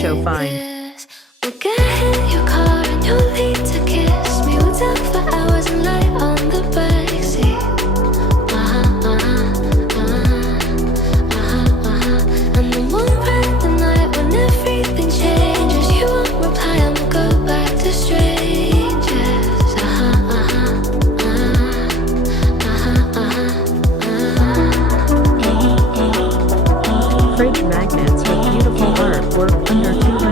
show fine. We'll get in your car and you'll need to kiss me. We'll talk for hours and lie on the backseat. And then we'll ride the night when everything changes. You won't reply and we'll go back to strangers. Fridge magnets with beautiful artwork under $200.